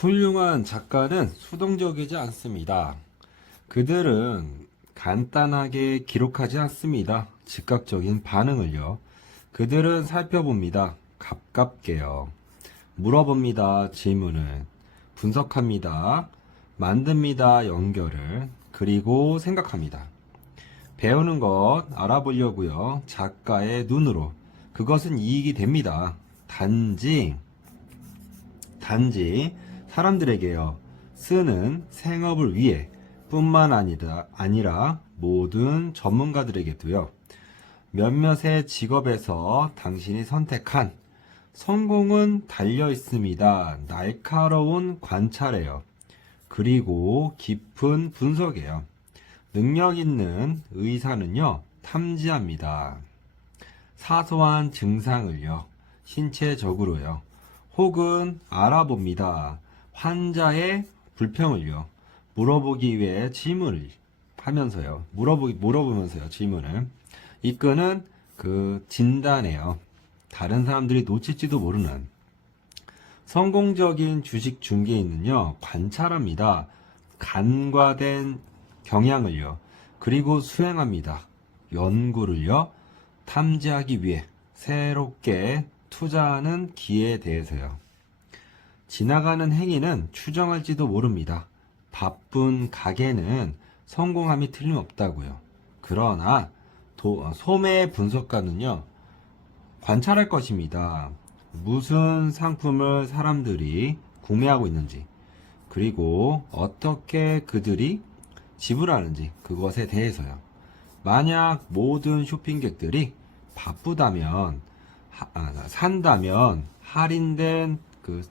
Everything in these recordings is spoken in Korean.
훌륭한 작가는 수동적이지 않습니다. 그들은 간단하게 기록하지 않습니다. 즉각적인 반응을요. 그들은 살펴봅니다. 가깝게요. 물어봅니다. 질문을. 분석합니다. 만듭니다. 연결을. 그리고 생각합니다. 배우는 것 알아보려고요. 작가의 눈으로. 그것은 이익이 됩니다. 단지 사람들에게요. 쓰는 생업을 위해 뿐만 아니라 모든 전문가들에게도요. 몇몇의 직업에서 당신이 선택한 성공은 달려 있습니다. 날카로운 관찰이에요. 그리고 깊은 분석이에요. 능력 있는 의사는요, 탐지합니다. 사소한 증상을요, 신체적으로요, 혹은 알아봅니다. 환자의 불평을요, 물어보기 위해 질문을 하면서요, 물어보면서요, 질문을. 이끄는 그 진단이에요. 다른 사람들이 놓칠지도 모르는 성공적인 주식 중개인은요, 관찰합니다. 간과된 경향을요, 그리고 수행합니다. 연구를요, 탐지하기 위해 새롭게 투자하는 기회에 대해서요. 지나가는 행위는 추정할지도 모릅니다. 바쁜 가게는 성공함이 틀림없다고요. 그러나 소매 분석가는요, 관찰할 것입니다. 무슨 상품을 사람들이 구매하고 있는지, 그리고 어떻게 그들이 지불하는지, 그것에 대해서요. 만약 모든 쇼핑객들이 바쁘다면, 산다면 할인된 그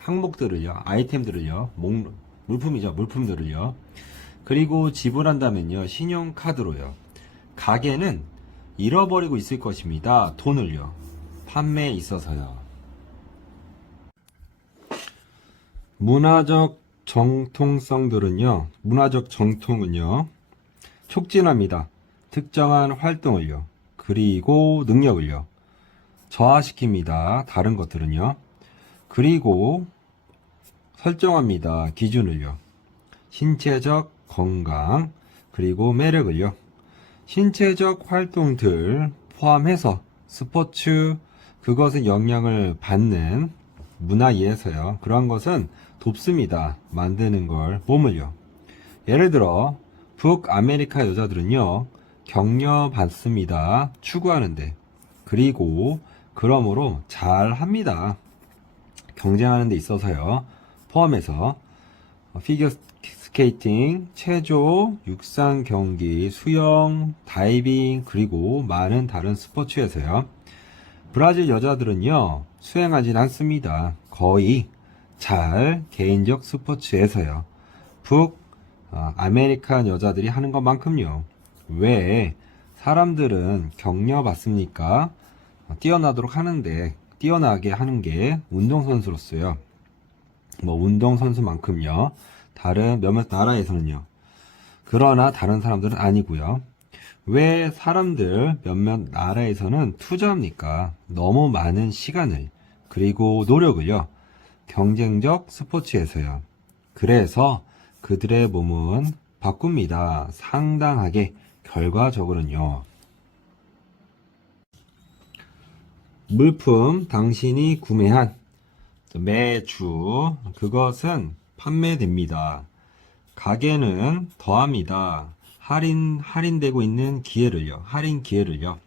항목들을요, 아이템들을요, 물품들을요, 그리고 지불한다면요, 신용카드로요. 가게는 잃어버리고 있을 것입니다. 돈을요. 판매에 있어서요. 문화적 정통은요, 촉진합니다. 특정한 활동을요. 그리고 능력을요. 저하시킵니다. 다른 것들은요. 그리고 설정합니다. 기준을요. 신체적 건강, 그리고 매력을요. 신체적 활동들 포함해서 스포츠, 그것은 영향을 받는 문화예에서요. 그러한 것은 돕습니다. 만드는 걸, 몸을요. 예를 들어 북아메리카 여자들은요, 격려 받습니다. 추구하는데. 그리고 그러므로 잘 합니다. 경쟁하는 데 있어서요. 포함해서 피겨 스케이팅, 체조, 육상 경기, 수영, 다이빙, 그리고 많은 다른 스포츠에서요. 브라질 여자들은요, 수행하진 않습니다. 거의 잘 개인적 스포츠에서요. 아메리칸 여자들이 하는 것만큼요. 왜 사람들은 격려받습니까? 뛰어나게 하는 게 운동선수로서요. 운동선수만큼요. 다른 몇몇 나라에서는요. 그러나 다른 사람들은 아니고요. 왜 사람들 몇몇 나라에서는 투자합니까? 너무 많은 시간을, 그리고 노력을요. 경쟁적 스포츠에서요. 그래서 그들의 몸은 바꿉니다. 상당하게 결과적으로는요. 물품 당신이 구매한 매주 그것은 판매됩니다. 가게는 더합니다. 할인되고 있는 기회를요. 할인 기회를요.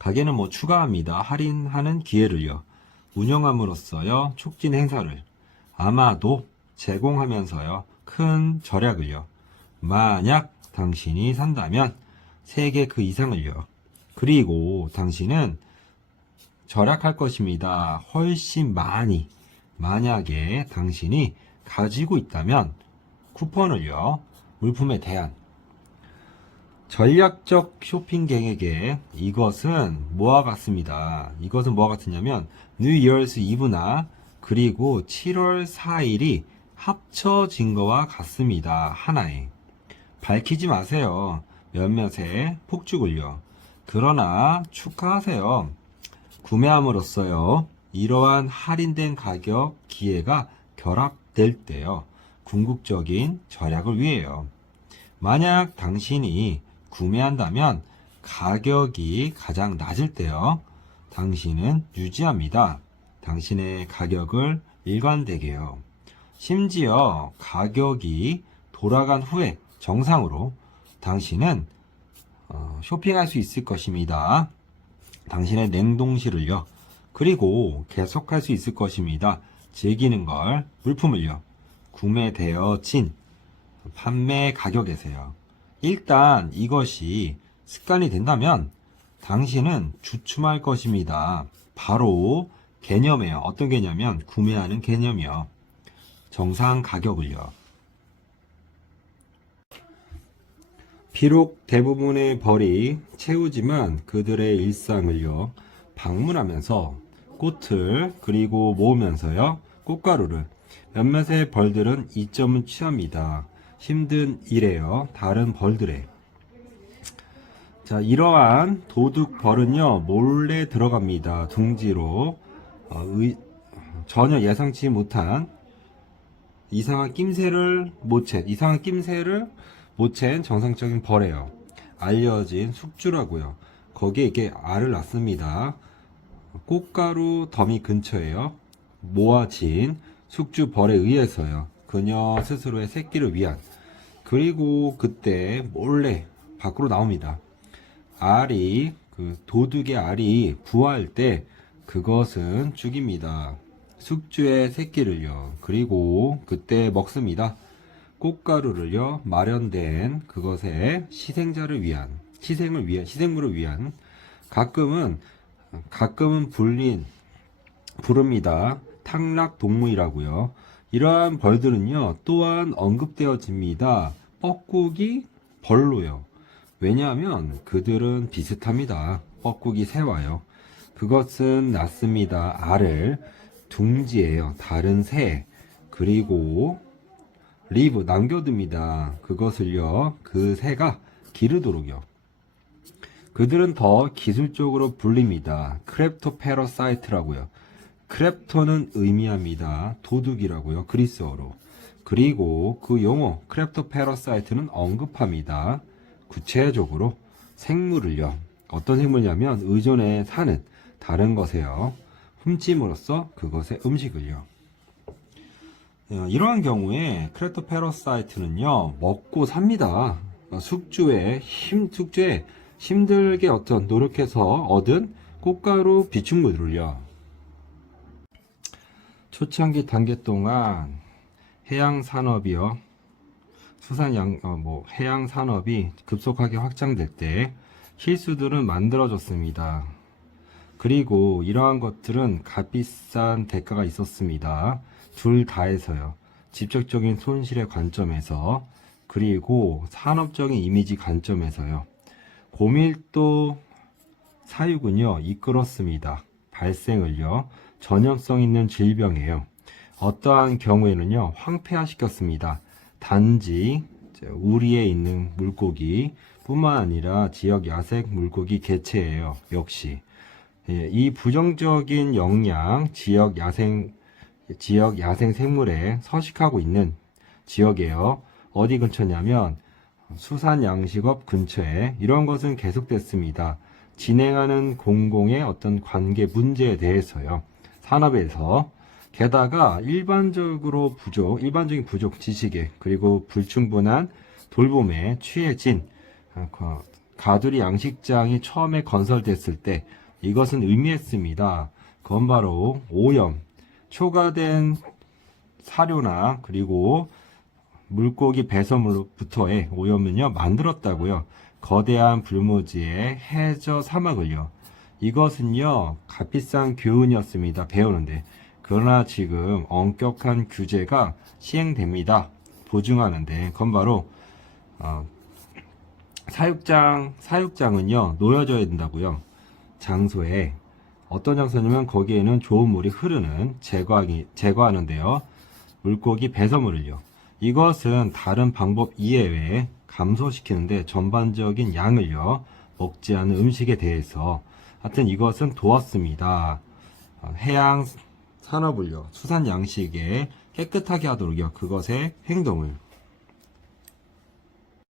가게는 추가합니다. 할인하는 기회를요. 운영함으로써요. 촉진 행사를 아마도 제공하면서요. 큰 절약을요. 만약 당신이 산다면 3개 그 이상을요. 그리고 당신은 절약할 것입니다. 훨씬 많이. 만약에 당신이 가지고 있다면 쿠폰을요. 물품에 대한 전략적 쇼핑객에게 이것은 뭐와 같습니다. 이것은 뭐와 같으냐면 뉴 이어스 이브나 그리고 7월 4일이 합쳐진 거와 같습니다. 하나에. 밝히지 마세요. 몇몇의 폭죽을요. 그러나 축하하세요. 구매함으로써요. 이러한 할인된 가격 기회가 결합될 때요. 궁극적인 절약을 위해요. 만약 당신이 구매한다면 가격이 가장 낮을 때요. 당신은 유지합니다. 당신의 가격을 일관되게요. 심지어 가격이 돌아간 후에 정상으로 당신은 쇼핑할 수 있을 것입니다. 당신의 냉동실을요. 그리고 계속할 수 있을 것입니다. 즐기는 걸, 물품을요. 구매되어진 판매 가격에서요. 일단 이것이 습관이 된다면 당신은 주춤할 것입니다. 바로 개념이에요. 어떤 개념이면 구매하는 개념이요. 정상 가격을요. 비록 대부분의 벌이 채우지만 그들의 일상을요. 방문하면서 꽃을 그리고 모으면서요. 꽃가루를 몇몇의 벌들은 이점은 취합니다. 힘든 일에요. 다른 벌들에. 자, 이러한 도둑 벌은요. 몰래 들어갑니다. 둥지로 전혀 예상치 못한 이상한 낌새를 못 챈 정상적인 벌이에요. 알려진 숙주라고요. 거기에 이게 알을 낳습니다. 꽃가루 더미 근처에요. 모아진 숙주 벌에 의해서요. 그녀 스스로의 새끼를 위한. 그리고 그때 몰래 밖으로 나옵니다. 알이 도둑의 알이 부화할 때 그것은 죽입니다. 숙주의 새끼를요. 그리고 그때 먹습니다. 꽃가루를요. 마련된 그것의 희생물을 위한 가끔은 부릅니다. 탕락동무이라고요. 이러한 벌들은요. 또한 언급되어집니다. 뻐꾸기 벌로요. 왜냐하면 그들은 비슷합니다. 뻐꾸기 새와요. 그것은 낳습니다. 알을 둥지에요. 다른 새 그리고 리브 남겨둡니다. 그것을요. 그 새가 기르도록요. 그들은 더 기술적으로 불립니다. 크랩토페러사이트라고요. 크랩토는 의미합니다. 도둑이라고요. 그리스어로. 그리고 그 용어 크랩토페러사이트는 언급합니다. 구체적으로 생물을요. 어떤 생물이냐면 의존해 사는 다른 것에요. 훔침으로써 그것의 음식을요. 이러한 경우에 크레토페러사이트는요 먹고 삽니다. 숙주에 힘들게 노력해서 얻은 꽃가루 비축물을요. 초창기 단계 동안 해양 산업이요. 해양 산업이 급속하게 확장될 때 실수들은 만들어졌습니다. 그리고 이러한 것들은 값비싼 대가가 있었습니다. 둘 다에서요. 직접적인 손실의 관점에서 그리고 산업적인 이미지 관점에서요. 고밀도 사육은요. 이끌었습니다. 발생을요. 전염성 있는 질병이에요. 어떠한 경우에는요. 황폐화시켰습니다. 단지 우리에 있는 물고기 뿐만 아니라 지역 야생 물고기 개체예요. 역시 이 부정적인 영향 지역 야생 생물에 서식하고 있는 지역이에요. 어디 근처냐면 수산 양식업 근처에 이런 것은 계속됐습니다. 진행하는 공공의 어떤 관계 문제에 대해서요. 산업에서 게다가 일반적인 부족 지식에 그리고 불충분한 돌봄에 취해진 가두리 양식장이 처음에 건설됐을 때 이것은 의미했습니다. 그건 바로 오염, 초과된 사료나 그리고 물고기 배설물로부터의 오염은요 만들었다고요. 거대한 불모지의 해저 사막을요. 이것은요 값비싼 교훈이었습니다. 배우는데. 그러나 지금 엄격한 규제가 시행됩니다. 보증하는데 그건 바로 사육장은요 놓여져야 된다고요. 장소에 어떤 장소냐면 거기에는 좋은 물이 흐르는 제거하는데요. 물고기 배설물을요. 이것은 다른 방법 이외에 감소시키는데 전반적인 양을요 먹지 않은 음식에 대해서 하여튼 이것은 도왔습니다. 해양 산업을요, 수산 양식에 깨끗하게 하도록요, 그것의 행동을